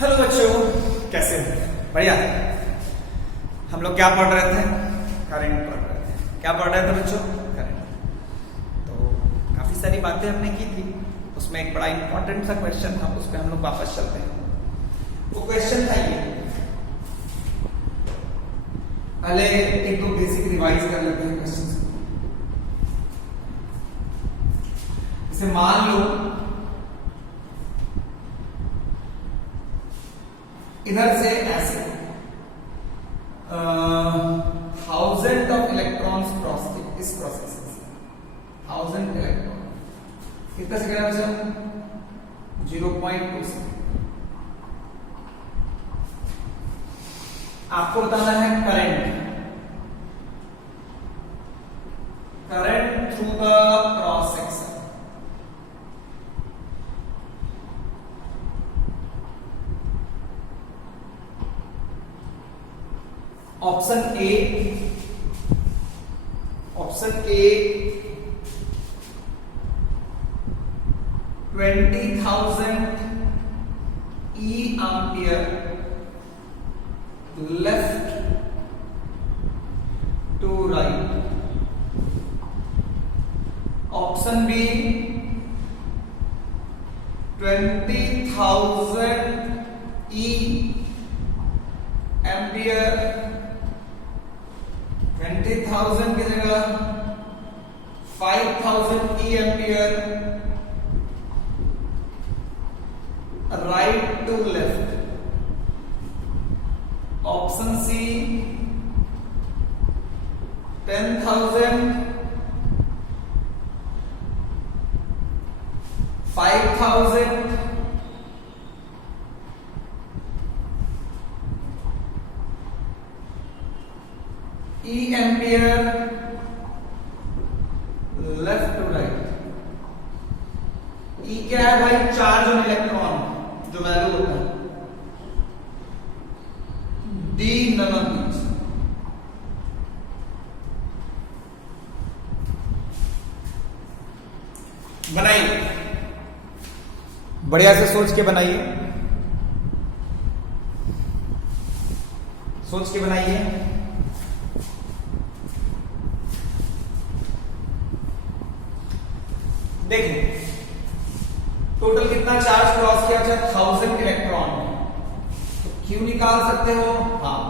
Hello बच्चों, कैसे हो? बढ़िया। हम लोग क्या पढ़ रहे थे? करंट पढ़ रहे थे। क्या पढ़ रहे थे बच्चों? करंट। तो काफी सारी बातें हमने की थी, उसमें एक बड़ा इंपॉर्टेंट सा क्वेश्चन था, उस पर हम लोग वापस चलते हैं। वो क्वेश्चन था ये, पहले एक दो बेसिक रिवाइज कर लेते हैं क्वेश्चन। जैसे मान लो इधर से ऐसे 1000 ऑफ इलेक्ट्रॉन्स क्रॉस इस प्रोसेस से 1000 इलेक्ट्रॉन कितना सेकेंड बचा? 0.2 सेकेंड। आपको बताना है current through the cross section. Option A 20,000 E ampere left to right. Option B 20,000 E ampere 20,000 की जगह 5,000 E ampere right to left. Option C 10,000 5,000 E ampere left to right. E क्या है भाई? Charge on electron, जो value होता है। D none of these. बनाइए, बढ़िया से सोच के बनाइए, सोच के बनाइए। देखो टोटल कितना चार्ज क्रॉस किया? 1000 इलेक्ट्रॉन। तो क्यू निकाल सकते हो? हाँ,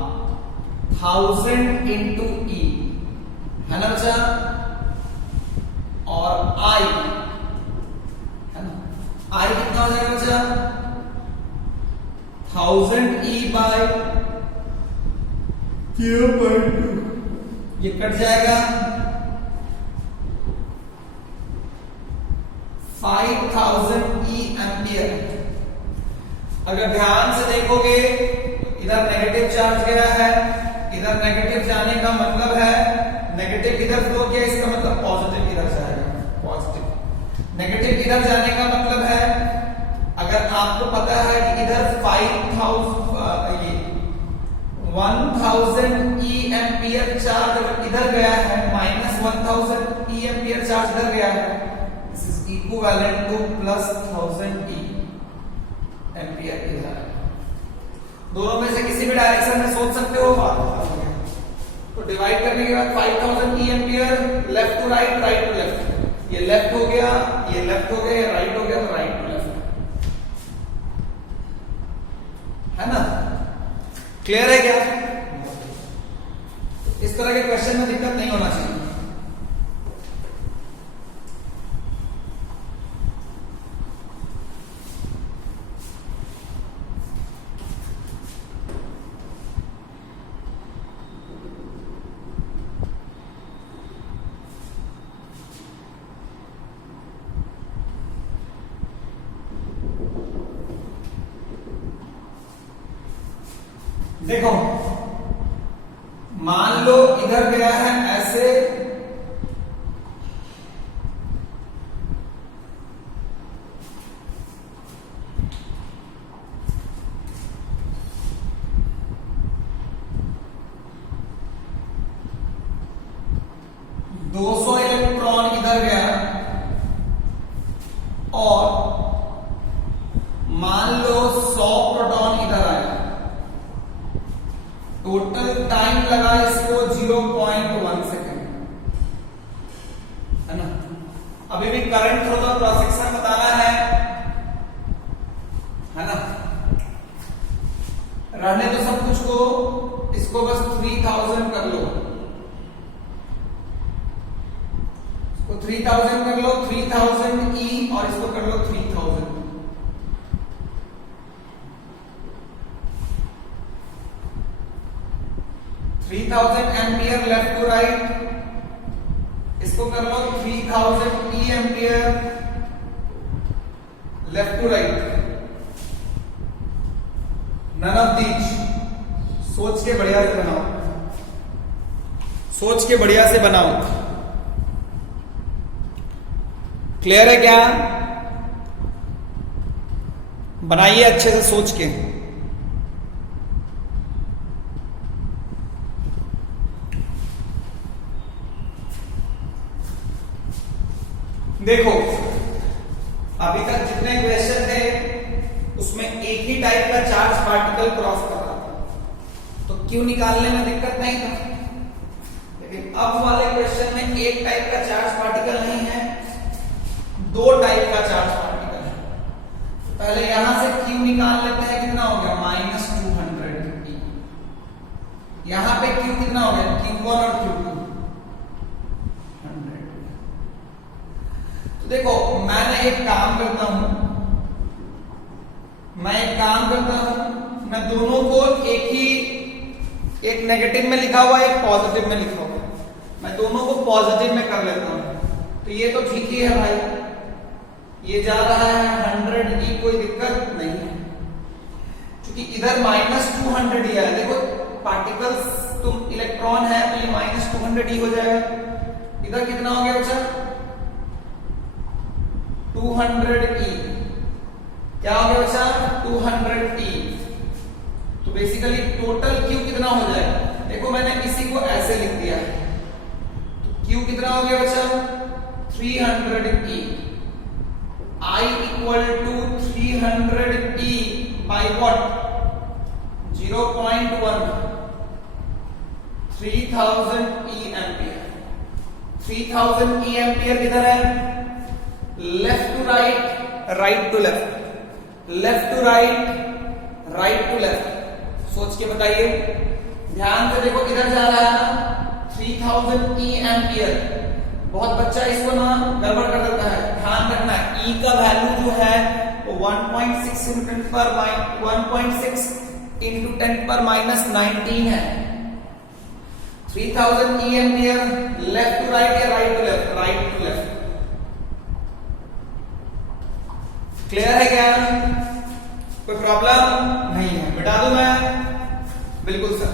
1000 इंटू ई है ना बच्चा, और आई है ना। आई कितना हो जाएगा बच्चा? 1000 ई बाय Q/2। ये कट जाएगा 5,000 E एम्पियर। अगर ध्यान से देखोगे इधर नेगेटिव चार्ज गया है, इधर नेगेटिव जाने का मतलब है नेगेटिव इधर फ्लो किया, इसका मतलब पॉजिटिव इधर जाएगा। पॉजिटिव नेगेटिव इधर जाने का मतलब है, अगर आपको पता है कि इधर 1000 E एम्पियर चार्ज अगर इधर गया है, -1000 E एम्पियर चार्ज इधर गया है, इक्विवेलेंट टू +1000 E एम्पियर इधर। दोनों में से किसी भी डायरेक्शन में सोच सकते हो बात। तो डिवाइड करने के बाद 5,000 E ampere left to right, right to left. ये लेफ्ट हो गया, ये लेफ्ट हो गया, राइट हो गया, तो राइट टू लेफ्ट है ना। क्लियर है क्या? इस तरह के क्वेश्चन में दिक्कत नहीं होना चाहिए। देखो मान लो इधर गया है ऐसे, दो 200 इलेक्ट्रॉन इधर गया और मान लो 100 प्रोटॉन लगा इसको 0.1 सेकेंड, है ना। अभी भी current through the cross section बताना है ना। रहने दो सब कुछ को, इसको बस 3000 कर लो, इसको 3000 कर लो, 3000 E और इसको कर लो 3000। एम्पियर लेफ्ट टू राइट, इसको कर लो 3000 E ampere left to right. None of these. सोच के बढ़िया से बनाओ, सोच के बढ़िया से बनाओ। क्लियर है क्या? बनाइए अच्छे से सोच के। देखो अभी तक जितने क्वेश्चन थे उसमें एक ही टाइप का चार्ज पार्टिकल क्रॉस कर रहा था, तो क्यों निकालने में दिक्कत नहीं था। लेकिन अब वाले क्वेश्चन में एक टाइप का चार्ज पार्टिकल नहीं है, दो टाइप का चार्ज पार्टिकल है। तो पहले यहां से Q निकाल लेते हैं, कितना हो गया -200 E। यहां पे Q कितना हो गया, Q1 और Q2 100। तो देखो मैंने एक काम करता हूं, मैं दोनों को एक नेगेटिव में लिखा हुआ है, एक पॉजिटिव में लिखा हुआ है, मैं दोनों को पॉजिटिव में कर लेता हूं। तो ये तो ठीक ही है भाई, ये जा रहा है 100E, कोई दिक्कत नहीं है। क्योंकि इधर -200E है, देखो पार्टिकल्स तुम इलेक्ट्रॉन है तो ये -200E हो जाएगा। इधर कितना हो गया बच्चा, 200E। क्या हो गया बच्चा, 200E। तो बेसिकली टोटल Q कितना हो जाएगा, देखो मैंने इसी को ऐसे लिख दिया है, तो Q कितना हो गया बच्चा 300E। I equal to 300E by what, 0.1, 3000E ampere. 3000E ampere किधर है, left to right, right to left, left to right, right to left. सोच के बताइए, ध्यान से देखो किधर जा रहा है ना, 3000E एम्पियर। बहुत बच्चा इसको ना गड़बड़ कर देता है, ध्यान रखना है E का वैल्यू जो है वो 1.6 into 10⁻19 है। 3000E ampere left to right या right to left, right to left. Clear है क्या, कोई प्रॉब्लम नहीं है, मिटा दूं मैं, बिल्कुल सर।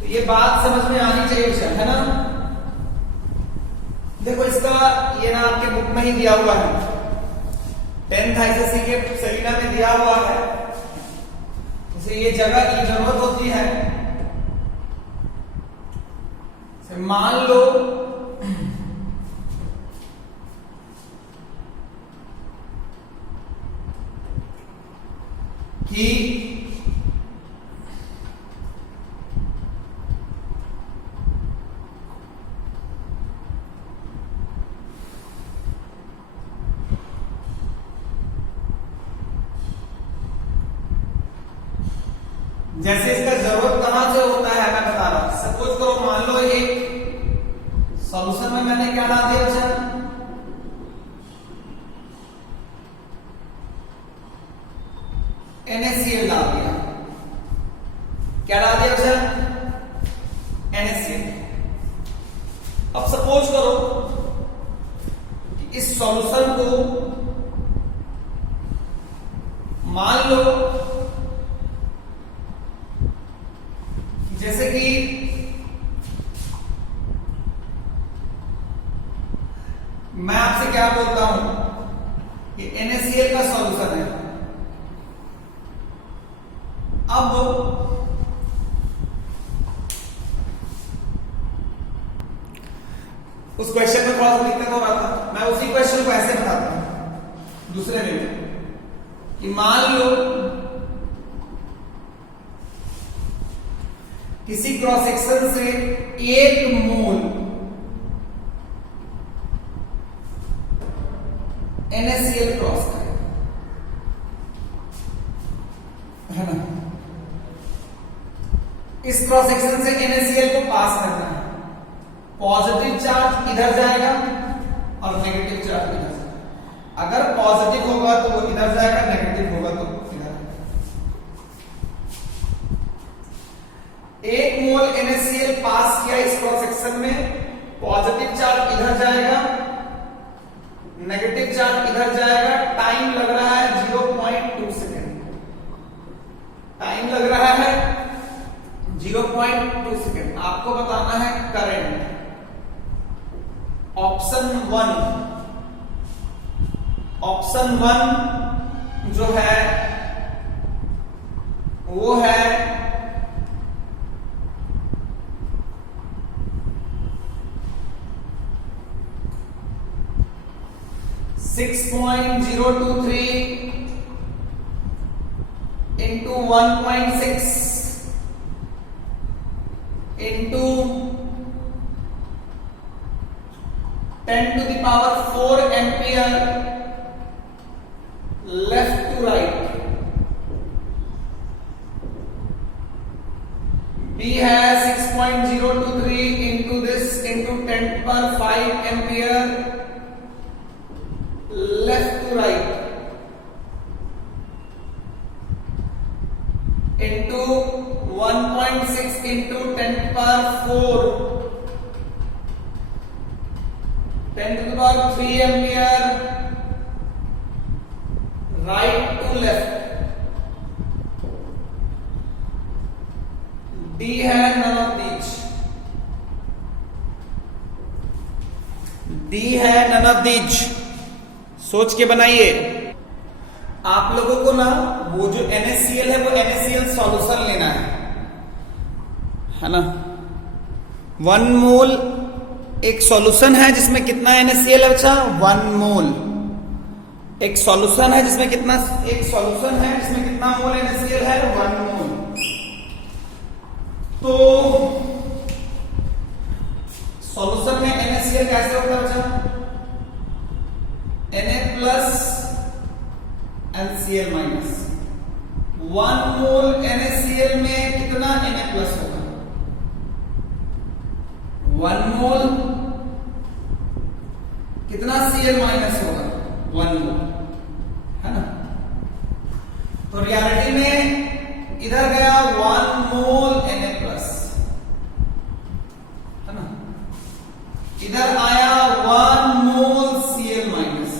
तो ये बात समझ में आनी चाहिए सर, है ना। देखो इसका ये ना आपके बुक में ही दिया हुआ है, 10th ICSE के सेलिना में दिया हुआ है। जैसे ये जगह की जरूरत होती है, मान लो कि जैसे इसका जरूरत कहां से होता है मैं बता रहा हूं। सपोज करो मान लो एक सॉल्यूशन में मैंने क्या डाल दिया बच्चा, NaCl डाल दिया। क्या डाल दिया बच्चा, NaCl। अब सपोज करो कि इस सॉल्यूशन को मान लो जैसे कि मैं आपसे क्या बोलता हूं कि NaCl का सॉल्यूशन है। अब उस क्वेश्चन में थोड़ा सा दिक्कत हो रहा था, मैं उसी क्वेश्चन को ऐसे बताता हूं दूसरे वे में। कि मान लो किसी क्रॉस सेक्शन से 1 मोल NaCl क्रॉस करे, है ना। इस क्रॉस सेक्शन से NaCl को पास करना है। पॉजिटिव चार्ज इधर जाएगा और नेगेटिव चार्ज इधर जाएगा। अगर पॉजिटिव होगा तो वो इधर जाएगा, नेगेटिव होगा तो इधर। 1 मोल NaCl पास किया इस क्रॉस सेक्शन में, पॉजिटिव चार्ज इधर जाएगा, नेगेटिव चार्ज इधर जाएगा। टाइम लग रहा है 0.2 सेकेंड। टाइम लग रहा है 0.2 सेकेंड। आपको बताना है करंट। ऑप्शन 1 जो है वो है 6.023 into 1.6 into 10 to the power 4 ampere left to right. B has 6.023 into this into 10 to the power 5 ampere left to right into 1.6 into 10 to the power 4 10 to the power 3 ampere right to left. D है none of these. D है none of these. सोच के बनाइए। आप लोगों को ना वो जो NaCl है वो NaCl सॉल्यूशन लेना है ना। 1 मोल एक सॉल्यूशन है जिसमें कितना NaCl है बच्चा? 1 मोल। एक सॉल्यूशन है जिसमें कितना, एक सॉल्यूशन है जिसमें कितना मोल NaCl है? 1 मोल। तो सॉल्यूशन में NaCl कैसे होता है बच्चा? Na plus NCl minus. 1 मोल NaCl में कितना Na प्लस होगा? 1 मोल कितना Cl माइनस होगा? 1 मोल, है ना। तो रियलिटी में इधर गया 1 मोल Na प्लस, है ना। इधर आया 1 मोल Cl माइनस।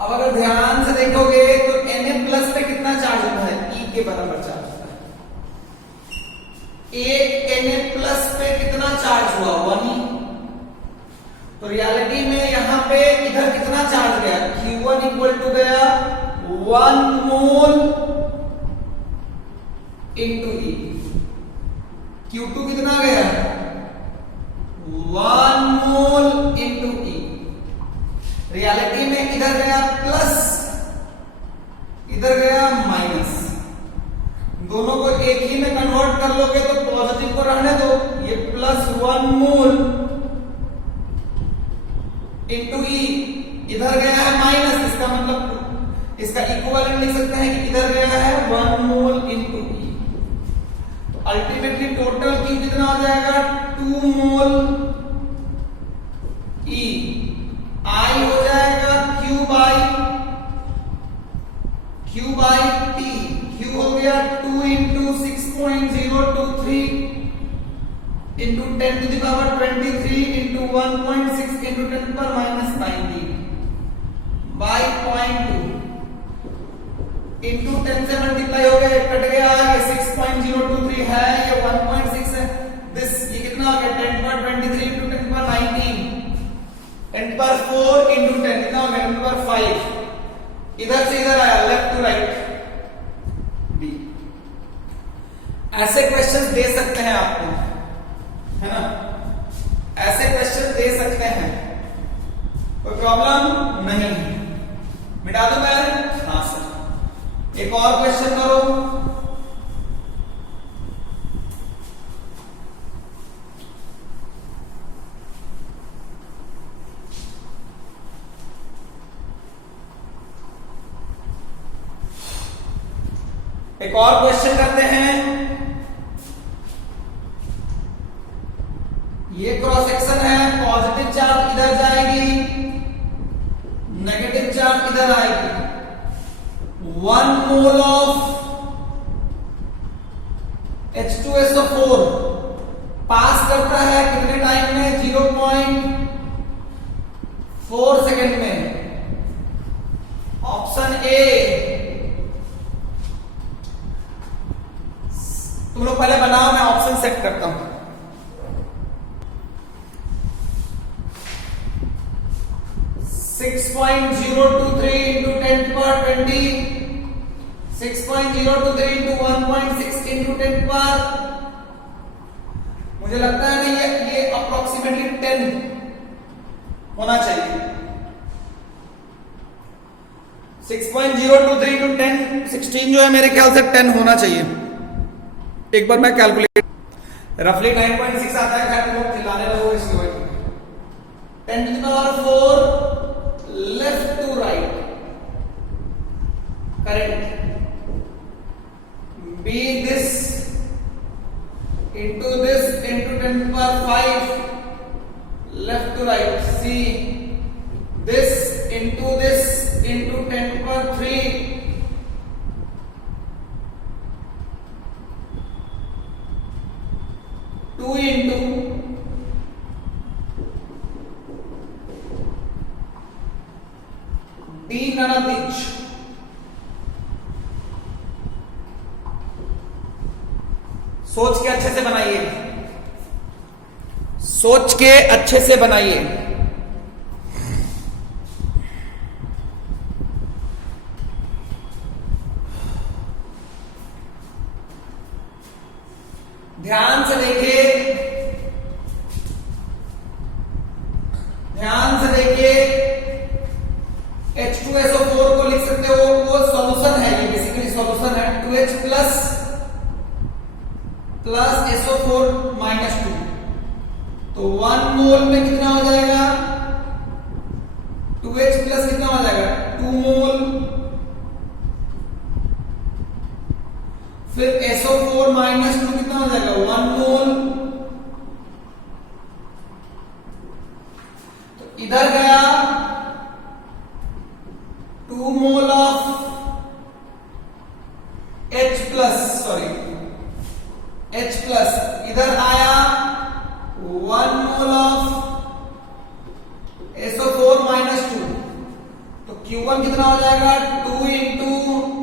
अब अगर ध्यान से देखोगे तो Na प्लस पे कितना चार्ज होता है? E के बराबर चार्ज होता है। एक Na प्लस पे कितना चार्ज हुआ? 1E। तो रियलिटी में यहां पे इधर कितना चार्ज गया? Q1 इक्वल टू गया 1 मोल इंटू E। Q2 कितना गया? 1 मोल इंटू E। रियलिटी में इधर गया प्लस, इधर गया माइनस। दोनों को एक ही में कन्वर्ट कर लोगे तो पॉजिटिव को रहने दो। ये प्लस 1 मोल इंटू E, इधर गया है माइनस। इसका मतलब इसका इक्विवेलेंट लिख सकते हैं कि इधर गया है 1 मोल इंटू E। तो अल्टीमेटली टोटल Q कितना हो जाएगा? 2 मोल E। I हो जाएगा Q बाई T। Q हो गया 2 into 6.023 into 10 to the power 23 into 1.6 into 10 to the power minus 19 by 0.2 into 10 से मल्टीप्लाई हो गया, कट गया। ये 6.023 है, ये 1.6 है। दिस ये कितना हो गया? 10 to the power 23 into 10 to the power 19 10 to the power 4 into 10 कितना हो गया? 10 to the power 5। इधर से इधर आया, लेफ्ट टू राइट डी। ऐसे क्वेश्चन दे सकते हैं आपको, है ना। ऐसे क्वेश्चन दे सकते हैं, कोई प्रॉब्लम नहीं। मिटा दूं मैं? एक और क्वेश्चन करो। एक और क्वेश्चन करते हैं। ये क्रॉस सेक्शन है, पॉजिटिव चार्ज इधर जाएगी, नेगेटिव चार्ज इधर आएगी। 1 मोल ऑफ H2SO4 पास करता है कितने टाइम में? 0.4 सेकेंड में। Option A. तुम लोग पहले बनाओ, मैं ऑप्शन सेट करता हूं। 6.023 into 10 to power 20, 6.023 into 1.6 into 10 to power, मुझे लगता है ना ये अप्रोक्सीमेटली 10 होना चाहिए। 6.023 into 10, 16 जो है मेरे ख्याल से 10 होना चाहिए। एक बार मैं कैलकुलेट, रफली 9.6 आता है। खैर तुम लोग चिल्लाने लगो इसकी वजह से। 10 to the power 4 left to right current, B this into 10 to the power 5 left to right, C this into 10 to the power 3 2 into D none of each। सोच के अच्छे से बनाइए, सोच के अच्छे से बनाइए। ध्यान से देखिए, ध्यान से देखिए। H2SO4 को लिख सकते हो, वो सॉल्यूशन है, ये बेसिकली सॉल्यूशन है। 2H प्लस SO4 माइनस 2, तो 1 मोल में कितना हो जाएगा? 2H प्लस कितना हो जाएगा? 2 मोल। फिर SO4 माइनस 2 कितना हो जाएगा? 1 मोल। तो इधर गया 2 मोल ऑफ H प्लस, इधर आया 1 मोल ऑफ SO4 माइनस 2, तो Q1 कितना हो जाएगा? 2 into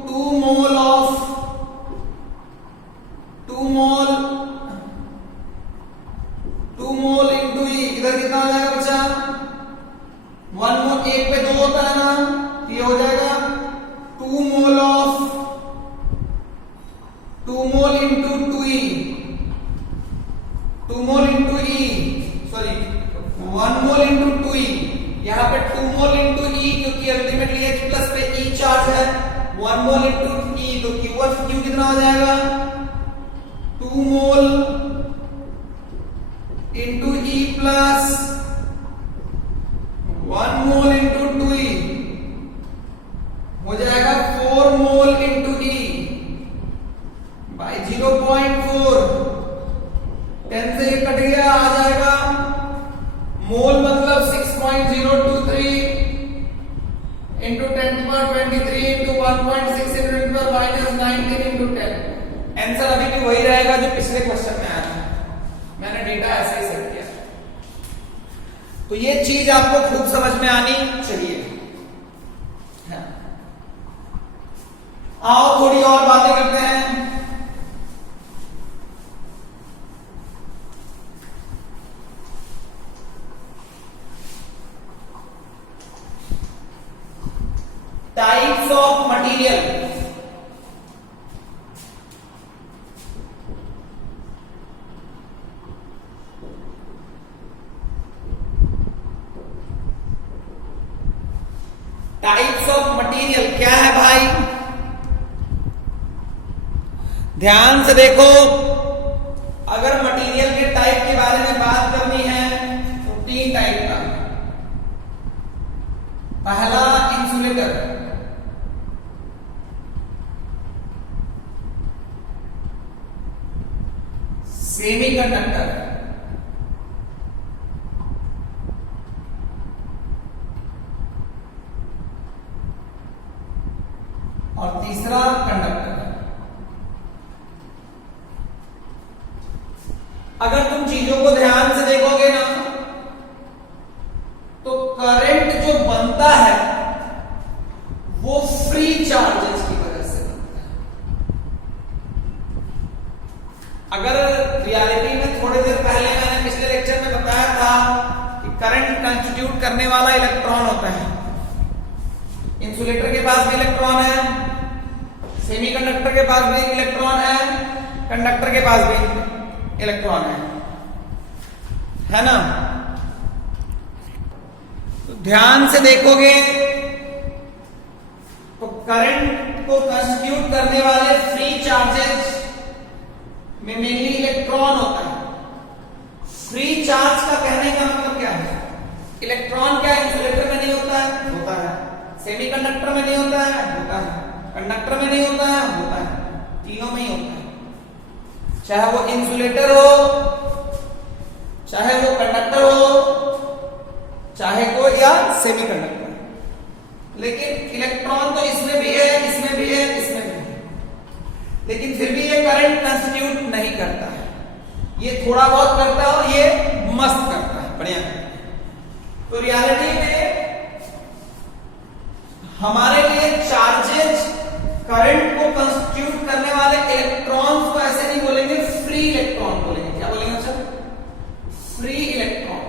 2 mole of 2 mole into E, इधर कितना हो जाएगा बच्चा? 1 मोल, 1 पे 2 होता है ना, ये हो जाएगा 2 mole of 2 mole into 2E, 2 mole into E, sorry 1 mole into 2E। यहां पे 2 मोल इंटू E, क्योंकि अल्टीमेटली H प्लस पे E चार्ज है। 1 मोल इंटू E, तो Q1 Q कितना हो जाएगा? 2 mole into E plus 1 mole into 2E हो जाएगा 4 मोल इंटू E बाई 0.4। 10 से ये कट गया, आ जाएगा मोल मतलब 6.023 into 10 to the power 23 into 1.6 into 10 to the power minus 19 into 10। Answer अभी भी वही रहेगा जो पिछले क्वेश्चन में आया था। मैंने डेटा ऐसे ही सेट किया। तो ये चीज आपको खूब समझ में आनी चाहिए। आओ थोड़ी और बातें करते हैं। Types of material. Types of material क्या है भाई? ध्यान से देखो, अगर मटेरियल के टाइप के बारे में बात करनी है तो 3 टाइप का। पहला इंसुलेटर, सेमीकंडक्टर, और तीसरा कंडक्टर। अगर तुम चीजों को ध्यान से देखोगे ना तो करंट जो बनता है वो फ्री चार्जेस की वजह से बनता है। अगर रियलिटी में थोड़ी देर पहले मैंने पिछले लेक्चर में बताया था कि करंट कंस्टिट्यूट करने वाला इलेक्ट्रॉन होता है। इंसुलेटर के पास भी इलेक्ट्रॉन है, सेमीकंडक्टर के पास भी इलेक्ट्रॉन है, कंडक्टर के पास भी इलेक्ट्रॉन है ना। तो ध्यान से देखोगे तो करंट को कंस्टिट्यूट करने वाले फ्री चार्जेस में मेनली इलेक्ट्रॉन होता है। फ्री चार्ज का कहने का मतलब क्या है? इलेक्ट्रॉन क्या इंसुलेटर में नहीं होता है? होता है। सेमीकंडक्टर में नहीं होता है? होता है। कंडक्टर में नहीं होता है? होता है। तीनों में ही होता है, चाहे वो इंसुलेटर हो, चाहे वो कंडक्टर हो, चाहे वो या सेमीकंडक्टर। लेकिन इलेक्ट्रॉन तो इसमें भी है, इसमें भी है, इसमें भी है, लेकिन फिर भी ये करंट कंस्टिट्यूट नहीं करता है। ये थोड़ा बहुत करता है और ये मस्त करता है, बढ़िया। तो रियलिटी में हमारे लिए चार्जेज करंट को कंस्टिट्यूट करने वाले इलेक्ट्रॉन्स को ऐसे नहीं बोलेंगे, फ्री इलेक्ट्रॉन बोलेंगे। क्या बोलेंगे sir? Free electron.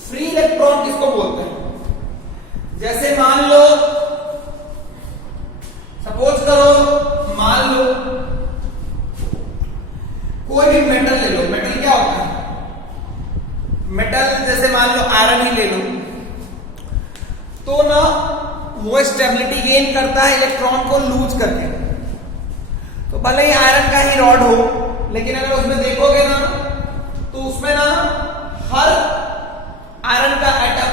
Free electron किसको बोलते हैं? जैसे मान लो, सपोज करो, मान लो कोई भी मेटल ले लो। मेटल क्या होता है? मेटल जैसे मान लो आयरन ही ले लो, तो ना वो स्टेबिलिटी गेन करता है इलेक्ट्रॉन को लूज करके। तो भले ही आयरन का ही रॉड हो, लेकिन अगर उसमें देखोगे ना तो उसमें ना हर आयरन का एटम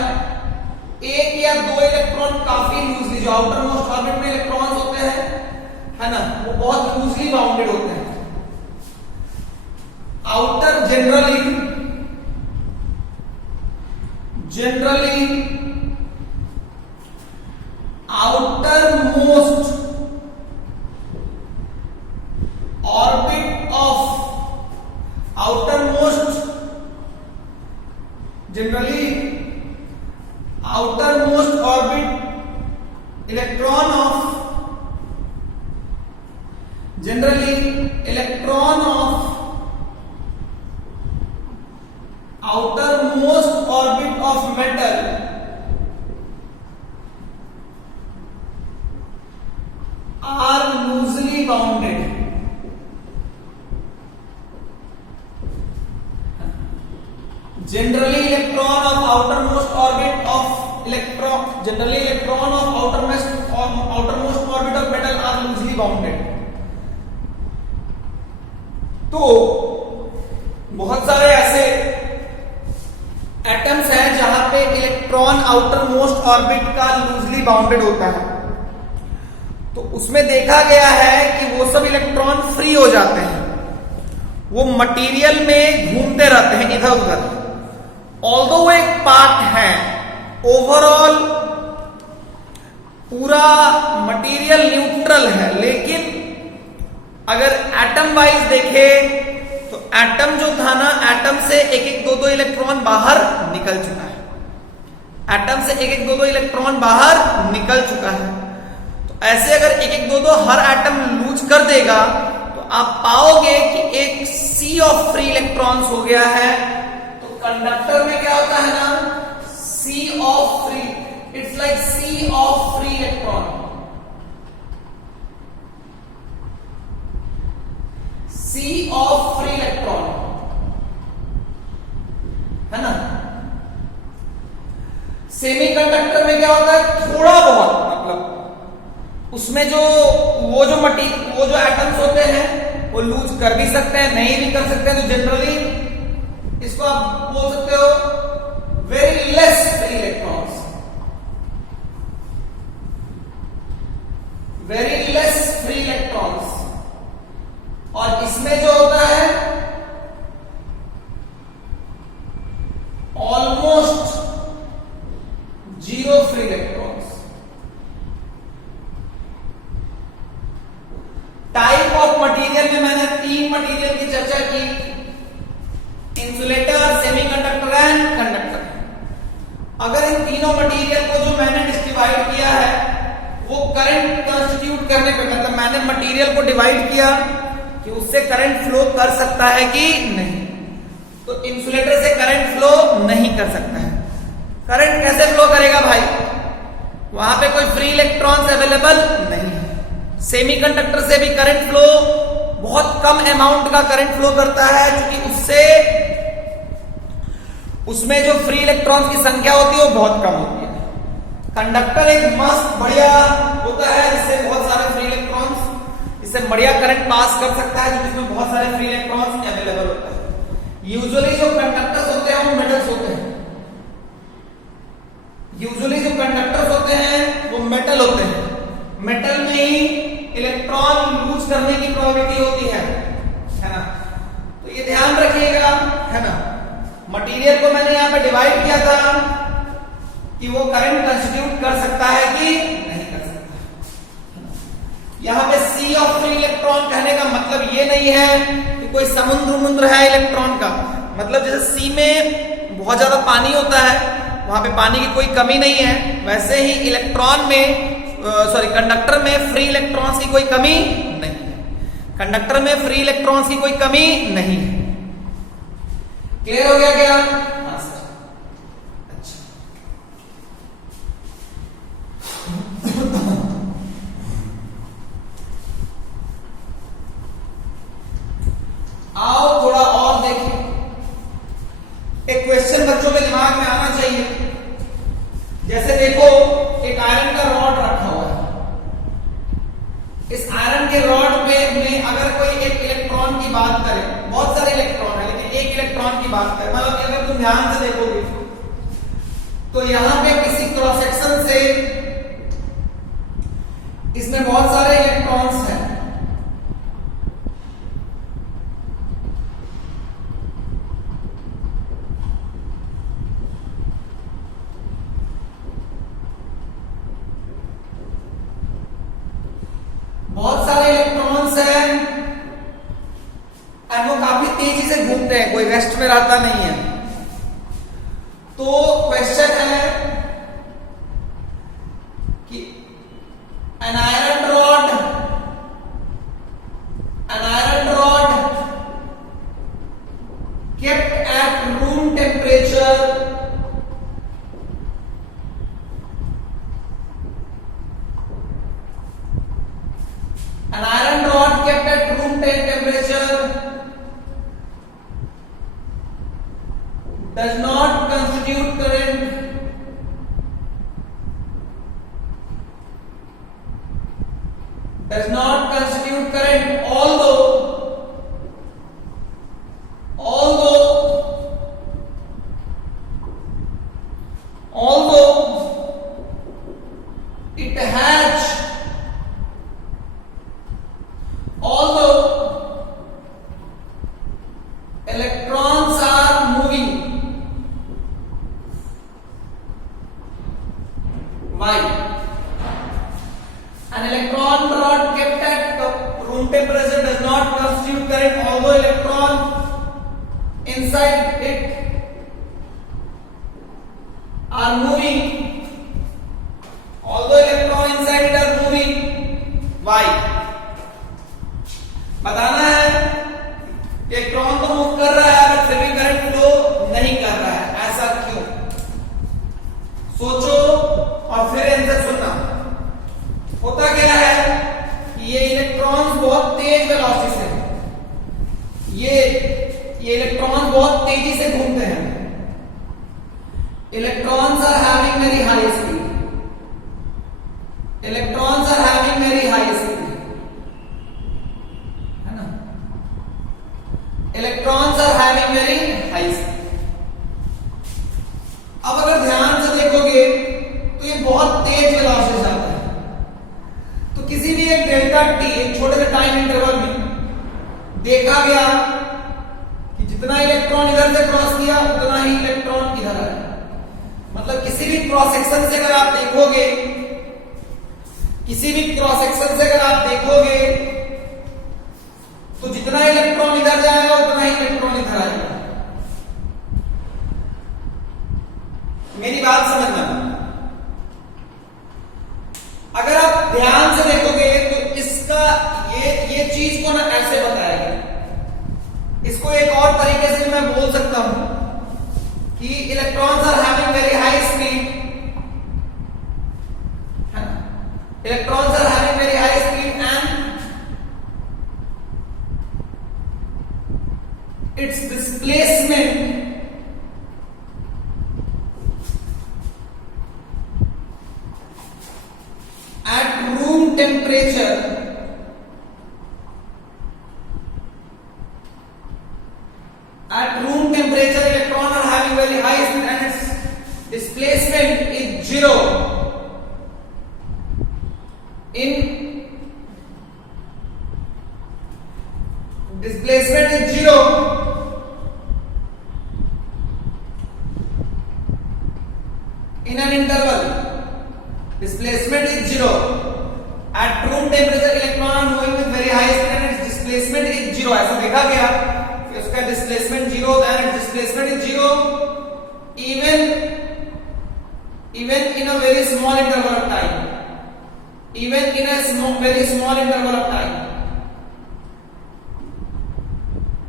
1 या 2 इलेक्ट्रॉन काफी लूजली, जो आउटर मोस्ट ऑर्बिट में इलेक्ट्रॉन्स होते हैं, है ना, वो बहुत लूजली बाउंडेड होते हैं। Outer generally outermost orbit of electron of outermost orbit of metal are loosely bounded. Generally electron of outermost orbit of metal are loosely bounded. तो बहुत सारे ऐसे एटम्स हैं जहां पे इलेक्ट्रॉन आउटर मोस्ट ऑर्बिट का लूजली बाउंडेड होता है। तो उसमें देखा गया है कि वो सब इलेक्ट्रॉन फ्री हो जाते हैं, वो मटेरियल में घूमते रहते हैं इधर उधर। ऑल्दो वो एक पार्ट है, ओवरऑल पूरा मटेरियल न्यूट्रल है, लेकिन अगर एटम वाइज देखे तो एटम जो था ना, एटम से एक एक दो इलेक्ट्रॉन बाहर निकल चुका है। एटम से एक एक दो इलेक्ट्रॉन बाहर निकल चुका है। तो ऐसे अगर एक एक दो हर एटम लूज कर देगा तो आप पाओगे कि एक सी ऑफ फ्री इलेक्ट्रॉन्स हो गया है। तो कंडक्टर में क्या होता है ना, sea of free, it's like sea of free electron, sea of free electron, है ना। सेमीकंडक्टर में क्या होता है, थोड़ा बहुत, मतलब उसमें जो वो जो एटम्स होते हैं वो लूज कर भी सकते हैं, नहीं भी कर सकते हैं। तो जनरली इसको आप बोल सकते हो very less free electrons, very less free electrons. और इसमें जो होता है almost zero free electrons. Type of material में मैंने 3 मटेरियल की चर्चा की, इंसुलेटर, सेमीकंडक्टर एंड कंडक्टर। अगर इन तीनों मटेरियल को जो मैंने डिवाइड किया है वो करंट कंस्टिट्यूट करने पे, मतलब मैंने मटेरियल को डिवाइड किया कि उससे करंट फ्लो कर सकता है कि नहीं, तो इंसुलेटर से करंट फ्लो नहीं कर सकता है। करंट कैसे फ्लो करेगा भाई, वहां पे कोई फ्री इलेक्ट्रॉन्स अवेलेबल नहीं है। सेमीकंडक्टर से भी करंट फ्लो बहुत कम अमाउंट का करंट फ्लो करता है, क्योंकि उससे उसमें जो फ्री इलेक्ट्रॉन्स की संख्या होती है वो बहुत कम होती है। कंडक्टर एक मस्त बढ़िया होता है जिससे बहुत सारे फ्री इलेक्ट्रॉन्स, इससे बढ़िया करंट पास कर सकता है, जिसमें बहुत सारे फ्री इलेक्ट्रॉन्स अवेलेबल होता है। यूजुअली जो कंडक्टर्स होते हैं वो मेटल्स होते हैं, यूजुअली जो कंडक्टर्स होते हैं वो मेटल होते हैं। मेटल में ही इलेक्ट्रॉन लूज करने की प्रोबेबिलिटी होती है ना। तो ये ध्यान रखिएगा, है ना। मटेरियल को मैंने यहां पे डिवाइड किया था कि वो करंट कंस्टिट्यूट कर सकता है कि नहीं कर सकता। यहां पे सी ऑफ फ्री इलेक्ट्रॉन कहने का मतलब ये नहीं है कि कोई समुद्र है इलेक्ट्रॉन का। मतलब जैसे सी में बहुत ज्यादा पानी होता है, वहां पे पानी की कोई कमी नहीं है, वैसे ही इलेक्ट्रॉन में कंडक्टर में फ्री इलेक्ट्रॉन्स की कोई कमी नहीं है। कंडक्टर में फ्री इलेक्ट्रॉन्स की कोई कमी नहीं है। क्लियर हो गया क्या? हाँ सर। अच्छा, आओ थोड़ा और देखें। एक क्वेश्चन बच्चों के दिमाग में आना चाहिए। जैसे देखो, एक आयरन का रॉड रखा हुआ है। इस आयरन के रॉड में अगर कोई एक इलेक्ट्रॉन की बात करे, बहुत सारे इलेक्ट्रॉन है लेकिन एक इलेक्ट्रॉन की बात करें, मतलब कि अगर तुम ध्यान से देखोगे तो यहां पे किसी क्रॉस सेक्शन से इसमें बहुत सारे इलेक्ट्रॉन्स हैं। बहुत सारे इलेक्ट्रॉन्स हैं और वो काफी तेजी से घूमते हैं, कोई रेस्ट में रहता नहीं है। तो क्वेश्चन है कि an iron rod kept at room temperature does not constitute current, although it has, although electrons are moving. Why? An electron rod kept at room temperature does not constitute current, although electron inside it are moving. Although electron inside it are moving. Why? बताना है electron तो move कर रहा है but फिर भी current flow नहीं कर रहा है, ऐसा क्यों? सोचो और फिर आंसर सुनना। होता क्या है कि ये इलेक्ट्रॉन्स बहुत तेज वेलोसिटी से, ये इलेक्ट्रॉन बहुत तेजी से घूमते हैं। Electrons are having very high speed, electrons are having very high speed, है ना। क्रॉस सेक्शन से अगर आप देखोगे, किसी भी क्रॉस सेक्शन से अगर आप देखोगे तो जितना इलेक्ट्रॉन इधर जाएगा उतना ही इलेक्ट्रॉन इधर आएगा। मेरी बात समझना, अगर आप ध्यान से देखोगे तो इसका ये चीज को ना ऐसे बताया गया। इसको एक और तरीके से मैं बोल सकता हूं कि electrons are having very high speed, है ना, electrons are having very high speed and its displacement at room temperature electron are having very high speed and its displacement is zero in displacement is zero in an interval. Displacement is zero at room temperature. Electron are moving with very high speed and its displacement is zero. ऐसा देखा गया कि उसका displacement zero and its displacement is zero even in a very small interval of time. Even in a very small interval of time.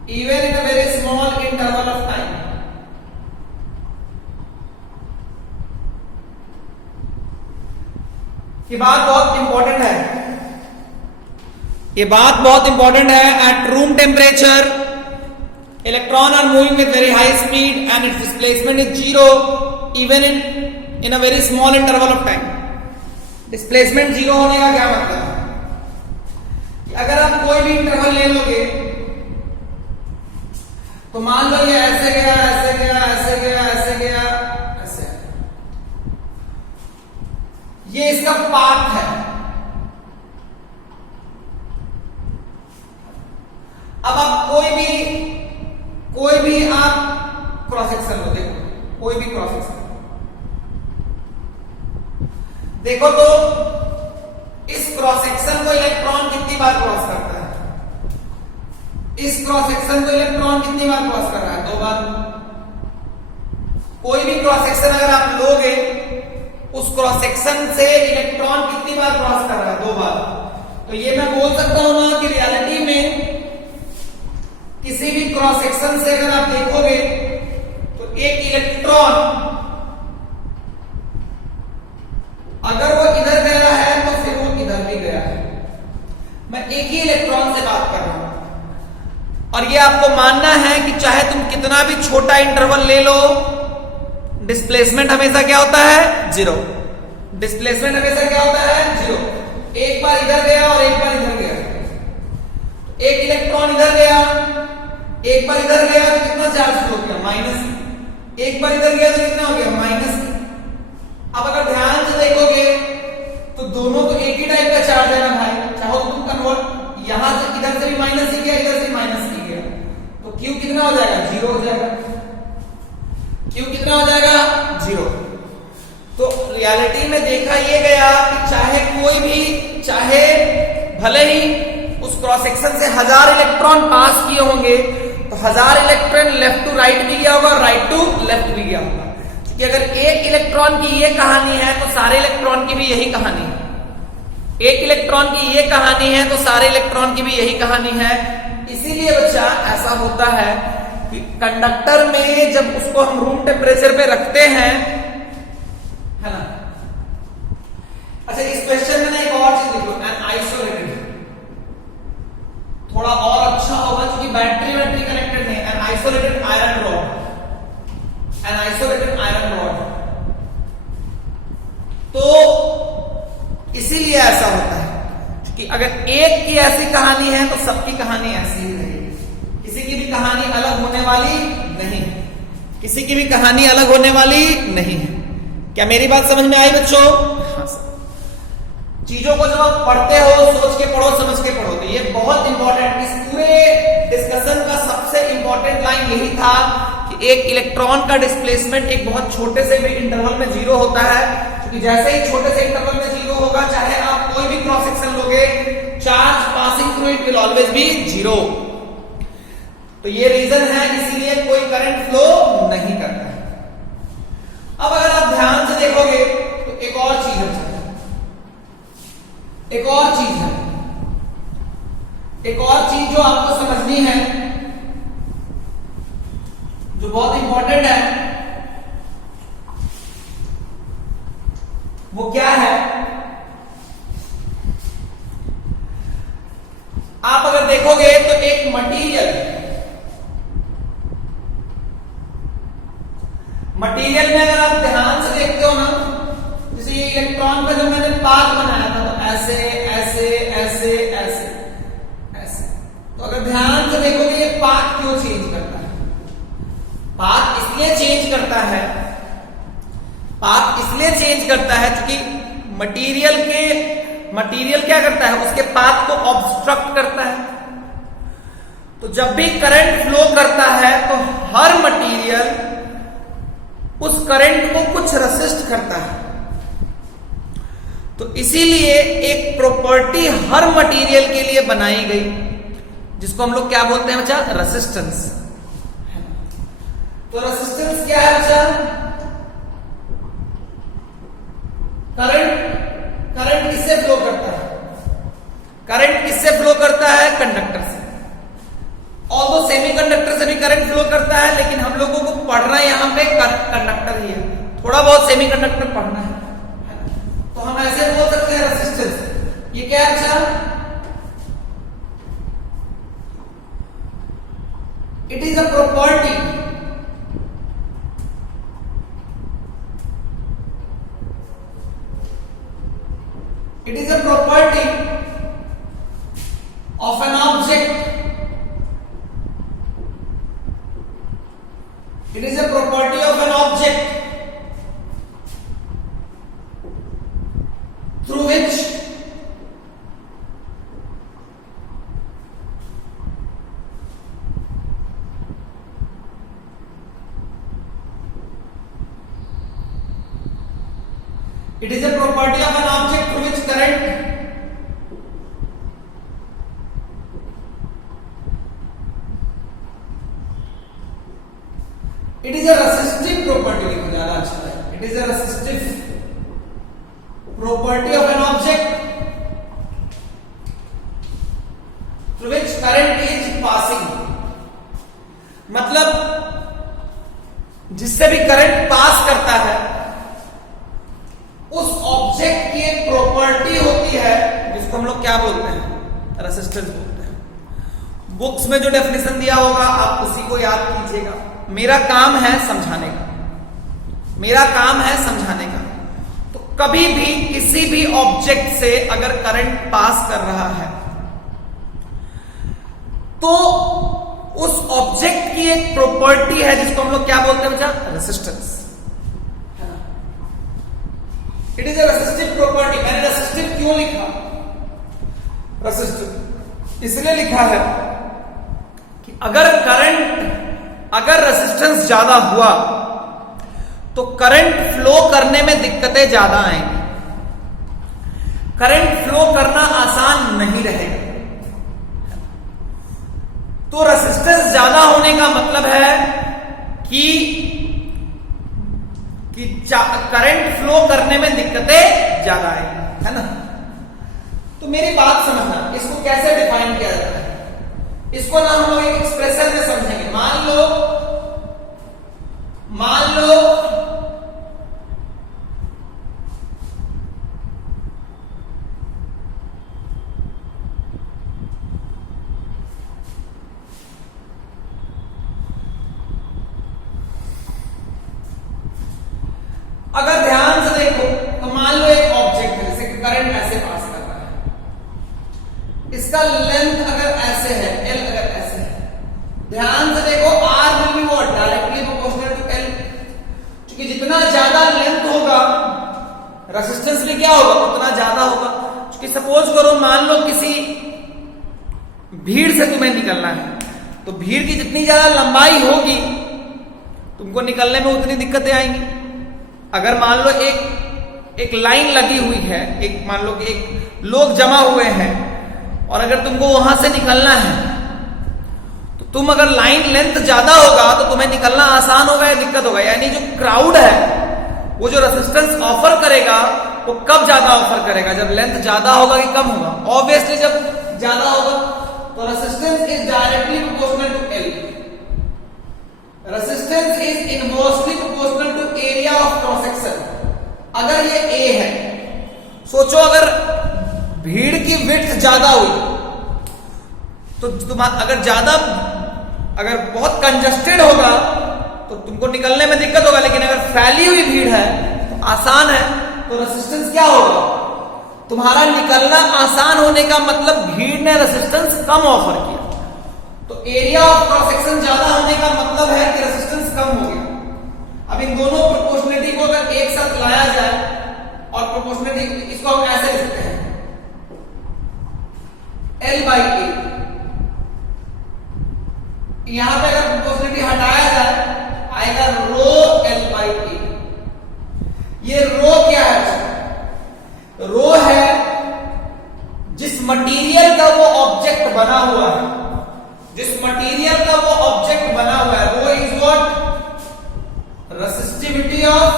Even in a very small interval of time. ये बात बहुत important है, ये बात बहुत important है। At room temperature electron are moving with very high speed and its displacement is zero even in a very small interval of time. Displacement zero होने का क्या मतलब है कि अगर आप कोई भी इंटरवल ले लोगे तो मान लो ये ऐसे गया, ऐसे गया, ऐसे गया, ऐसे गया, ऐसे, ये इसका पार्ट है। अब आप कोई भी आप क्रॉस सेक्शन लो, देखो कोई भी क्रॉस सेक्शन देखो तो इस क्रॉस सेक्शन को इलेक्ट्रॉन कितनी बार क्रॉस करता है? इस क्रॉस सेक्शन को इलेक्ट्रॉन कितनी बार क्रॉस कर रहा है? 2 बार। कोई भी क्रॉस सेक्शन अगर आप लोगे उस क्रॉस सेक्शन से इलेक्ट्रॉन कितनी बार क्रॉस कर रहा है? 2 बार। तो ये मैं बोल सकता हूं ना कि रियलिटी में किसी भी क्रॉस सेक्शन से अगर आप देखोगे तो एक इलेक्ट्रॉन अगर वो इधर गया है तो फिर वो इधर भी गया है। मैं एक ही इलेक्ट्रॉन से बात कर रहा हूं और ये आपको मानना है कि चाहे तुम कितना भी छोटा इंटरवल ले लो, डिस्प्लेसमेंट हमेशा क्या होता है? जीरो। डिस्प्लेसमेंट हमेशा क्या होता है? जीरो। एक बार इधर गया और एक बार इधर गया, एक इलेक्ट्रॉन इधर गया, एक बार इधर गया तो कितना चार्ज हो गया? माइनस। एक बार इधर गया तो कितना हो गया? माइनस। अब अगर ध्यान से देखोगे तो दोनों तो एक ही टाइप का चार्ज है ना भाई, चाहो तुम कन्वर्ट यहां से इधर से भी माइनस ही गया, इधर से माइनस ही गया, तो क्यू कितना हो जाएगा? जीरो हो जाएगा। क्यू कितना हो जाएगा? जीरो। तो रियलिटी में देखा ये गया कि चाहे भले ही उस क्रॉस सेक्शन से 1000 इलेक्ट्रॉन पास किए होंगे तो 1000 इलेक्ट्रॉन लेफ्ट टू राइट भी गया होगा, राइट टू लेफ्ट भी गया होगा। कि अगर एक इलेक्ट्रॉन की ये कहानी है तो सारे इलेक्ट्रॉन की भी यही कहानी है। एक इलेक्ट्रॉन की ये कहानी है तो सारे इलेक्ट्रॉन की भी यही कहानी है। इसीलिए बच्चा ऐसा होता है कि कंडक्टर में जब उसको हम रूम टेम्परेचर पे रखते हैं, है ना। अच्छा, इस क्वेश्चन में ना एक और चीज लिखो, एन आइसोलेटेड, थोड़ा और अच्छा होगा क्योंकि बैटरी कनेक्टेड नहीं। An isolated iron rod, an isolated iron rod. तो इसीलिए ऐसा होता है कि अगर एक की ऐसी कहानी है तो सबकी कहानी ऐसी ही रहेगी। किसी की भी कहानी अलग होने वाली नहीं है, किसी की भी कहानी अलग होने वाली नहीं है। क्या मेरी बात समझ में आई बच्चों? हाँ। चीजों को जब आप पढ़ते हो सोच के पढ़ो, समझ के पढ़ो। तो ये बहुत इंपॉर्टेंट, इस पूरे डिस्कशन का सबसे इंपॉर्टेंट लाइन यही था कि एक इलेक्ट्रॉन का डिस्प्लेसमेंट एक बहुत छोटे से भी इंटरवल में जीरो होता है, क्योंकि जैसे ही छोटे से इंटरवल में जीरो होगा, चाहे आप कोई भी क्रॉस सेक्शन लोगे, charge passing through it will always be zero. तो ये रीजन है, इसीलिए कोई करंट फ्लो नहीं करता है। अब अगर आप ध्यान से देखोगे तो एक और चीज है, एक और चीज है, एक और चीज जो आपको समझनी है, जो बहुत इंपॉर्टेंट है, वो क्या है? आप अगर देखोगे तो एक मटेरियल में अगर आप ध्यान से देखते हो ना, जैसे ये इलेक्ट्रॉन का जब मैंने पाथ बनाया था तो ऐसे ऐसे ऐसे ऐसे ऐसे, तो अगर ध्यान से देखोगे ये पाथ क्यों चेंज करता है? पाथ इसलिए चेंज करता है, पाथ इसलिए चेंज करता है क्योंकि मटेरियल क्या करता है? उसके पाथ को ऑब्स्ट्रक्ट करता है। तो जब भी करंट फ्लो करता है तो हर मटेरियल उस करंट को कुछ रेसिस्ट करता है। तो इसीलिए एक प्रॉपर्टी हर मटेरियल के लिए बनाई गई, जिसको हम लोग क्या बोलते हैं बच्चा? रेसिस्टेंस। तो रेसिस्टेंस क्या है बच्चा? करंट किससे फ्लो करता है? करंट किससे फ्लो करता है? कंडक्टर से। ऑल्दो सेमीकंडक्टर से भी करंट फ्लो करता है, लेकिन हम लोगों को पढ़ना यहां पे कंडक्टर ही है, थोड़ा बहुत सेमीकंडक्टर पढ़ना है। तो हम ऐसे बोल सकते हैं रेसिस्टेंस। ये क्या है अच्छा? It is a property, it is a property of an object, it is a property of an object through which it is a property of an object through which current it is a resistive property, लिखो ज्यादा अच्छा है। It is a resistive property of an object through which current is passing, मतलब जिससे भी current pass करता है उस ऑब्जेक्ट की एक प्रॉपर्टी होती है, जिसको हम लोग क्या बोलते हैं? रेसिस्टेंस बोलते हैं। बुक्स में जो डेफिनेशन दिया होगा आप उसी को याद कीजिएगा। मेरा काम है समझाने का, मेरा काम है समझाने का। तो कभी भी किसी भी ऑब्जेक्ट से अगर करंट पास कर रहा है तो उस ऑब्जेक्ट की एक प्रॉपर्टी है, जिसको हम लोग क्या बोलते हैं बच्चा? Resistance. It is a resistive property. मैंने रेसिस्टिव क्यों लिखा? रेसिस्टिव इसलिए लिखा है कि अगर रेसिस्टेंस ज्यादा हुआ तो करंट फ्लो करने में दिक्कतें ज्यादा आएंगी, करंट फ्लो करना आसान नहीं रहेगा। तो रेसिस्टेंस ज्यादा होने का मतलब है कि करंट फ्लो करने में दिक्कतें ज्यादा आएगी, है ना? तो मेरी बात समझना, इसको कैसे डिफाइन किया जाता है? इसको ना हम लोग एक एक्सप्रेशन में समझेंगे। मान लो अगर ध्यान से देखो तो मान लो एक ऑब्जेक्ट है, जैसे करंट ऐसे पास कर रहा है, इसका लेंथ अगर ऐसे है, एल अगर ऐसे है, ध्यान से देखो R will be what? Directly proportional to L. क्योंकि जितना ज्यादा लेंथ होगा रेसिस्टेंस भी क्या होगा? उतना ज्यादा होगा। क्योंकि सपोज करो, मान लो किसी भीड़ से तुम्हें निकलना है, तो भीड़ की जितनी ज्यादा लंबाई होगी तुमको निकलने में उतनी दिक्कतें आएंगी। अगर मान लो एक लाइन लगी हुई है, एक मान लो कि एक लोग जमा हुए हैं और अगर तुमको वहां से निकलना है तो तुम अगर लाइन लेंथ ज्यादा होगा तो तुम्हें निकलना आसान होगा या दिक्कत होगा। यानी जो क्राउड है वो जो रेसिस्टेंस ऑफर करेगा वो कब ज्यादा ऑफर करेगा, जब लेंथ ज्यादा होगा कि कम होगा। ऑब्वियसली जब ज्यादा होगा तो resistance is directly proportional to L. Resistance is inversely proportional to area of cross section. अगर ये ए है, सोचो अगर भीड़ की विड्थ ज्यादा हुई तो अगर बहुत कंजस्टेड होगा तो तुमको निकलने में दिक्कत होगा, लेकिन अगर फैली हुई भीड़ है तो आसान है। तो रेसिस्टेंस क्या होगा, तुम्हारा निकलना आसान होने का मतलब भीड़ ने रेसिस्टेंस कम ऑफर किया, तो एरिया ऑफ क्रॉस सेक्शन ज्यादा होने का मतलब है कि रेसिस्टेंस कम हो गया। अब इन दोनों प्रोपोर्शनलिटी को अगर एक साथ लाया जाए और प्रोपोर्शनलिटी इसको हम ऐसे लिखते हैं L by A। यहां पे अगर प्रोपोर्शनलिटी हटाया जाए आएगा रो L by A। ये रो क्या है, रो है जिस मटेरियल का वो ऑब्जेक्ट बना हुआ है, जिस मटेरियल का वो ऑब्जेक्ट बना हुआ है। Rho is what, resistivity of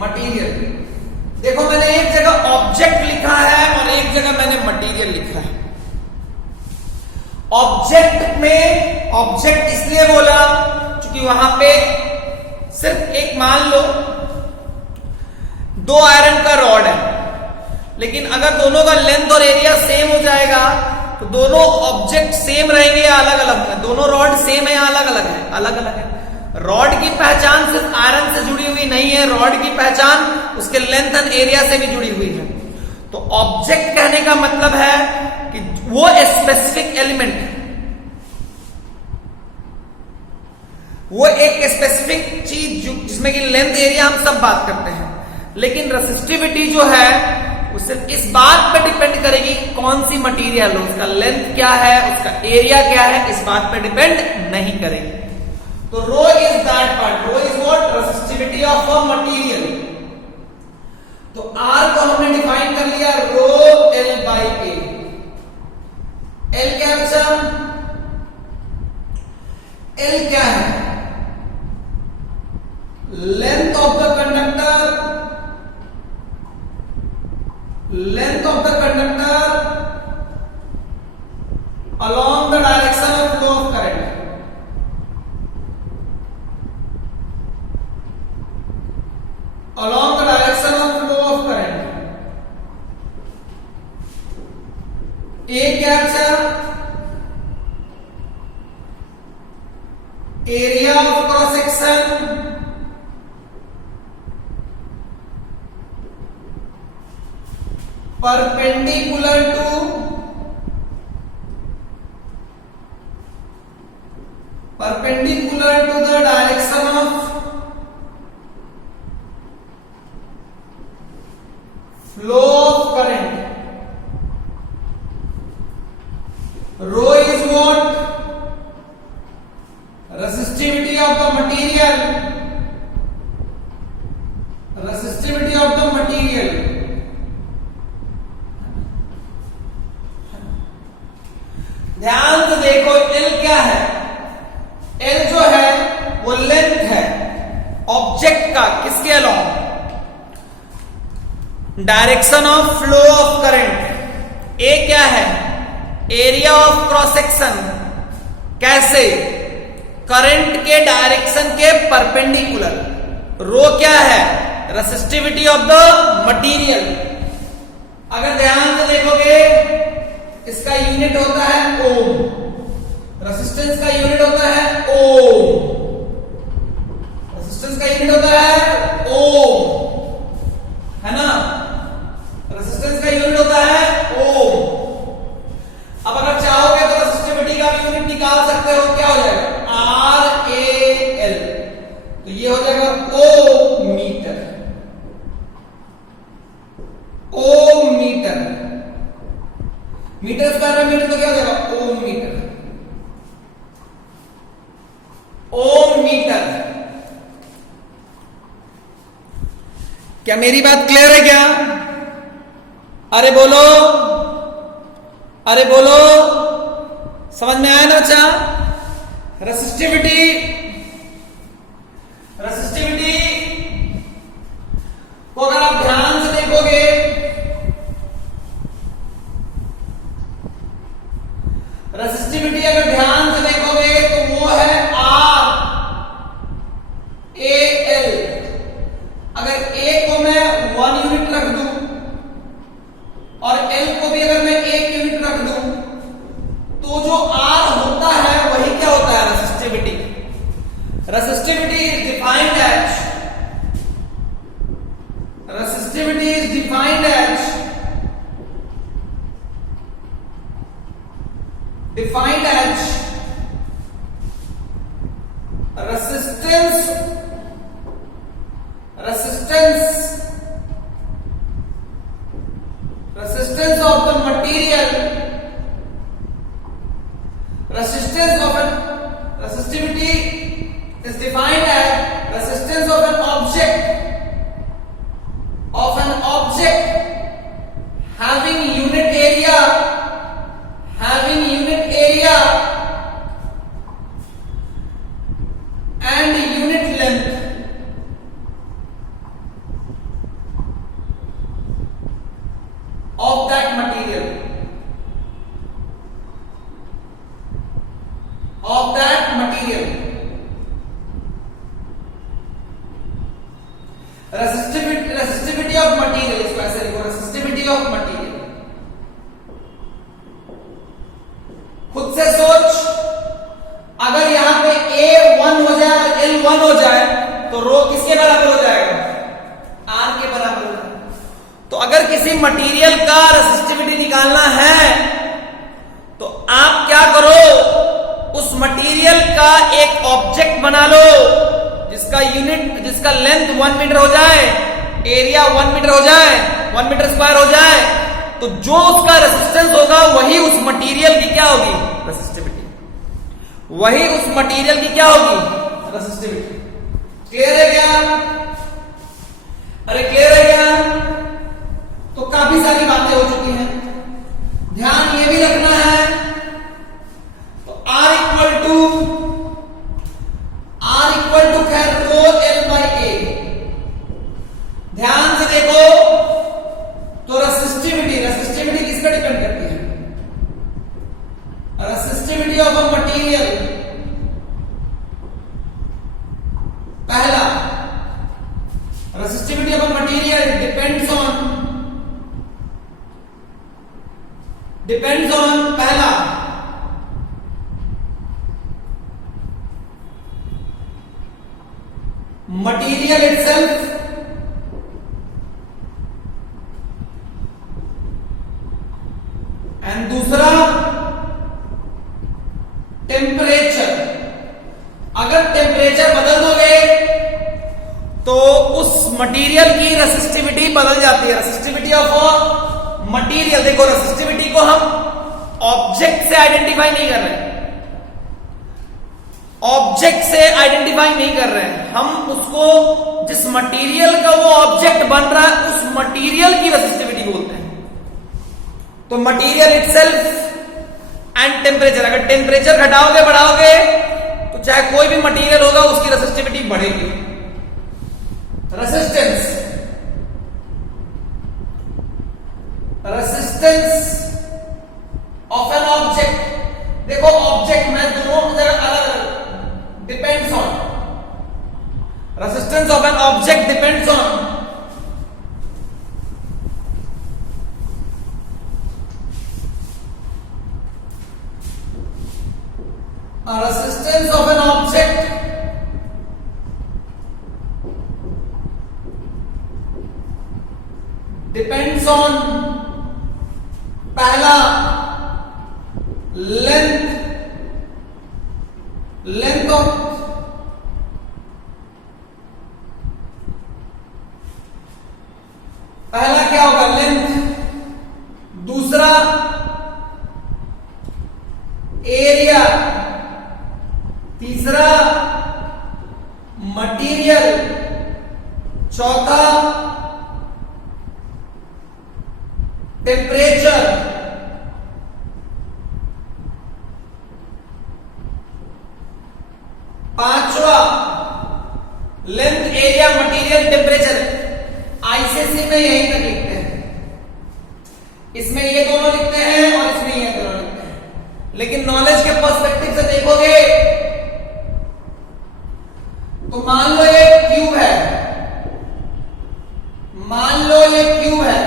material. देखो मैंने एक जगह ऑब्जेक्ट लिखा है और एक जगह मैंने मटेरियल लिखा है। ऑब्जेक्ट इसलिए बोला क्योंकि वहां पे सिर्फ एक मान लो 2 आयरन का रॉड है, लेकिन अगर दोनों का लेंथ और एरिया सेम हो जाएगा तो दोनों ऑब्जेक्ट सेम रहेंगे या अलग अलग है, दोनों रॉड सेम है या अलग अलग है, अलग अलग है। रॉड की पहचान सिर्फ आयरन से जुड़ी हुई नहीं है, रॉड की पहचान उसके लेंथ एंड एरिया से भी जुड़ी हुई है। तो ऑब्जेक्ट कहने का मतलब है कि वो स्पेसिफिक एलिमेंट, वो एक स्पेसिफिक चीज जिसमें कि लेंथ एरिया हम सब बात करते हैं, लेकिन रेसिस्टिविटी जो है वो सिर्फ इस बात पे डिपेंड करेगी कौन सी मटेरियल हो, उसका लेंथ क्या है, उसका एरिया क्या है, इस बात पे डिपेंड नहीं करेगी। तो rho is that part, rho is what, resistivity of a material. तो आर को हमने डिफाइन कर लिया rho L by A. L क्या बचा, एल क्या है, length of the conductor, length of the conductor along the direction of flow of current। along the direction of flow of current। A क्या है, area of cross section perpendicular to the direction of flow of current। Rho is what, resistivity of the material, resistivity of the material। ध्यान से देखो L क्या है, L जो है वो लेंथ है ऑब्जेक्ट का, किसके along, direction of flow of current. A क्या है, एरिया ऑफ क्रॉस सेक्शन, कैसे, करंट के डायरेक्शन के परपेंडिकुलर। रो क्या है, रेसिस्टिविटी ऑफ द मटेरियल। अगर ध्यान से देखोगे इसका यूनिट होता है ओम, रेसिस्टेंस का यूनिट होता है ओम, रेसिस्टेंस का यूनिट होता है ओम, है ना, रेसिस्टेंस का यूनिट होता है ओम। अब अगर चाहोगे तो रेसिस्टिविटी का भी यूनिट निकाल सकते हो, क्या हो जाएगा RAL, तो ये हो जाएगा ओम मीटर, ओम मीटर। मीटर ओम मीटर। क्या मेरी बात क्लियर है क्या? अरे बोलो, अरे बोलो, समझ में आया ना बच्चा? रेसिस्टिविटी, रेसिस्टिविटी को अगर आप ध्यान से देखोगे, रेसिस्टिविटी अगर ध्यान से देखोगे तो वो है R A L। अगर A को मैं 1 यूनिट रख दूं और L को भी अगर मैं 1 यूनिट रख दूं तो जो R होता है वही क्या होता है? Resistivity. Resistivity is defined as, resistivity is defined as resistance of the material, resistivity is defined as resistance of an object having unit area and unit length of that material, resistivity of material, इसको ऐसे लिखो, resistivity of material। खुद से सोच, अगर यहां पे A 1 हो जाए और L 1 हो जाए तो रो किसके बराबर हो जाएगा? R के बराबर हो जाएगा। तो अगर किसी मटेरियल का रेसिस्टिविटी निकालना है तो आप क्या करो, उस मटेरियल का एक ऑब्जेक्ट बना लो जिसका लेंथ 1 मीटर हो जाए, एरिया 1 मीटर हो जाए, 1 मीटर स्क्वायर हो जाए, तो जो उसका रेसिस्टेंस होगा वही उस मटेरियल की क्या होगी? रेसिस्टिविटी। वही उस मटेरियल की क्या होगी? रेसिस्टिविटी। क्लियर है क्या? अरे क्लियर है क्या? तो काफी सारी बातें हो चुकी हैं, ध्यान ये भी रखना है। तो R इक्वल टू खैर रो L बाई A। ध्यान से देखो तो रेसिस्टिविटी किस पर डिपेंड करती है? रेसिस्टिविटी ऑफ अ मटेरियल, पहला resistivity of a material depends on पहला मटेरियल इटसेल्फ, एंड दूसरा टेम्परेचर। अगर टेम्परेचर बदल दोगे तो उस मटेरियल की रेसिस्टिविटी बदल जाती है। रेसिस्टिविटी ऑफ मटेरियल, देखो रेसिस्टिविटी को हम ऑब्जेक्ट से आइडेंटिफाई नहीं कर रहे, हम उसको, जिस मटेरियल का वो ऑब्जेक्ट बन रहा है उस मटेरियल की रेसिस्टिविटी बोलते हैं। तो मटेरियल इटसेल्फ एंड टेम्परेचर, अगर टेम्परेचर घटाओगे बढ़ाओगे तो चाहे कोई भी मटेरियल होगा उसकी रेसिस्टिविटी बढ़ेगी। रेसिस्टेंस ऑफ एन ऑब्जेक्ट, देखो ऑब्जेक्ट में दोनों जगह अलग depends on, resistance of an object depends on resistance of an object depends on पहला लेंथ ऑफ पहला क्या होगा? लेंथ। दूसरा एरिया। तीसरा मटीरियल, चौथा टेम्परेचर, पांचवा length, area, material, temperature. ICSE में यही तक लिखते हैं, इसमें ये दोनों लिखते हैं और इसमें ये दोनों लिखते हैं। लेकिन नॉलेज के पर्सपेक्टिव से देखोगे तो मान लो ये क्यूब है, मान लो ये क्यूब है,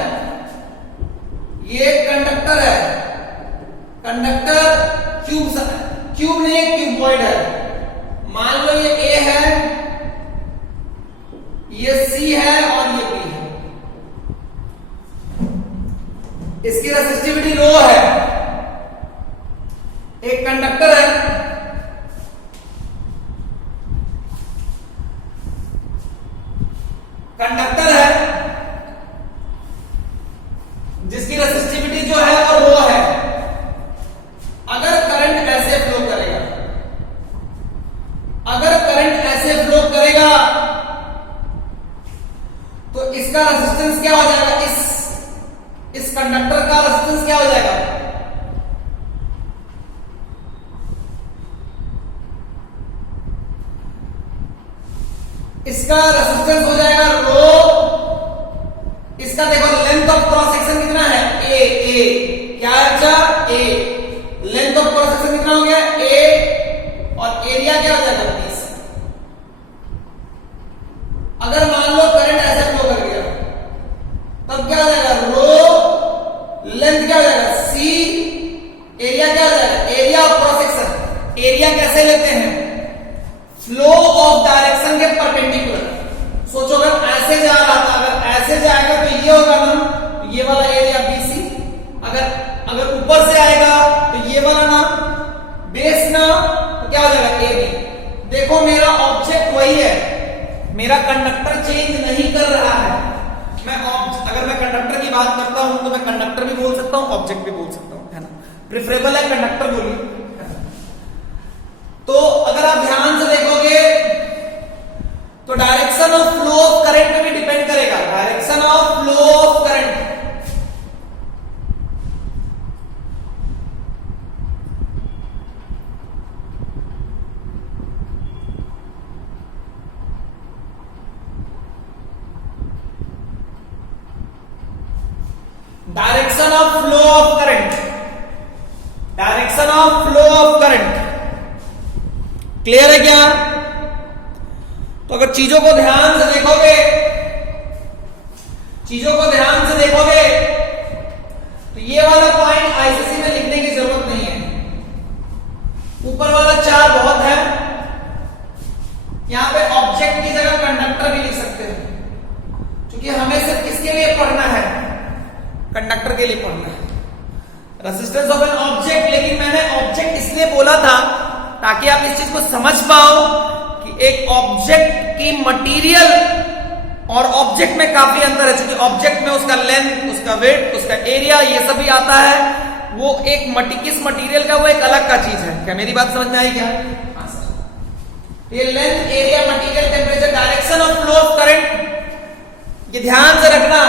ये कंडक्टर है, कंडक्टर क्यूब नहीं है, क्यूबॉइड है। मान लो ये ए है, ये सी है और ये बी है। इसकी रेसिस्टिविटी रो है। एक कंडक्टर है, कंडक्टर है जिसकी रेसिस्टिविटी जो है वो रो है। अगर करंट ऐसे फ्लो करेगा, अगर करंट ऐसे फ्लो करेगा तो इसका रेजिस्टेंस क्या हो जाएगा, इस कंडक्टर का रेजिस्टेंस क्या हो जाएगा, इसका रेजिस्टेंस हो जाएगा रो। इसका देखो लेंथ ऑफ क्रॉस सेक्शन कितना है, ए क्या है अच्छा, ए लेंथ ऑफ क्रॉस सेक्शन कितना हो गया, ए, और एरिया क्या हो जाएगा 20। अगर मान लो करंट ऐसे फ्लो कर गया तब क्या हो जाएगा, रो लेंथ क्या हो जाएगा सी, एरिया क्या हो जाएगा, area of cross section. Area कैसे लेते हैं, फ्लो ऑफ डायरेक्शन के परपेंडिकुलर। सोचो अगर ऐसे जा रहा था, अगर ऐसे जाएगा तो ये होगा ना, ये वाला एरिया बीसी। अगर ऊपर से आएगा तो ये वाला ना, बेस ना, तो क्या हो जाएगा एबी। देखो मेरा ऑब्जेक्ट वही है, मेरा कंडक्टर चेंज नहीं कर रहा है। अगर मैं कंडक्टर की बात करता हूं तो मैं कंडक्टर भी बोल सकता हूं, ऑब्जेक्ट भी बोल सकता हूं, है ना। प्रेफरेबल है कंडक्टर बोलिए। तो अगर आप ध्यान से देखोगे तो direction of flow of current पे भी डिपेंड करेगा, direction of flow of current. Direction of flow of current, direction of flow of current clear है क्या। तो अगर चीजों को ध्यान से देखोगे, चीजों को ध्यान से देखोगे तो ये वाला पॉइंट आईसीसी में लिखने की जरूरत नहीं है, ऊपर वाला 4 बहुत है। यहां पे ऑब्जेक्ट की जगह कंडक्टर भी लिख सकते हैं, क्योंकि हमें सिर्फ किसके लिए पढ़ना है, कंडक्टर के लिए पढ़ना है, रेजिस्टेंस ऑफ एन ऑब्जेक्ट। लेकिन मैंने ऑब्जेक्ट इसलिए बोला था ताकि आप इस चीज को समझ पाओ कि एक ऑब्जेक्ट की मटेरियल और ऑब्जेक्ट में काफी अंतर है। क्योंकि ऑब्जेक्ट में उसका लेंथ, उसका वेट, उसका एरिया, ये सब भी आता है। वो एक किस मटेरियल का, वो एक अलग का चीज है। क्या मेरी बात समझ में आई क्या? हाँ सर। ये length, area, material, temperature, direction of flow of current, ये ध्यान से रखना।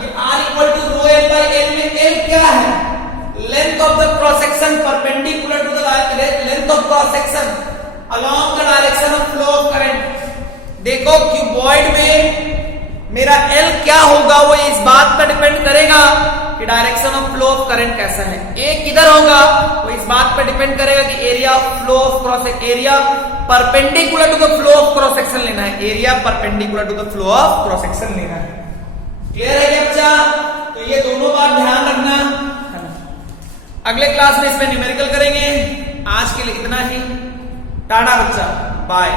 ये R equal to rho L by L में एल क्या है, length of the cross section perpendicular to the length of cross section along the direction of flow of current. देखो cuboid में मेरा L क्या होगा, वो इस बात पर डिपेंड करेगा कि direction of flow of current कैसा है। A किधर होगा, वो इस बात पर डिपेंड करेगा कि area of flow of cross, area perpendicular to the flow of cross section लेना है, area perpendicular to the flow of cross section लेना है। क्लियर है क्या बच्चा? तो ये दोनों बात ध्यान रखना। अगले क्लास में इसमें न्यूमेरिकल करेंगे। आज के लिए इतना ही। टाटा बच्चा, बाय।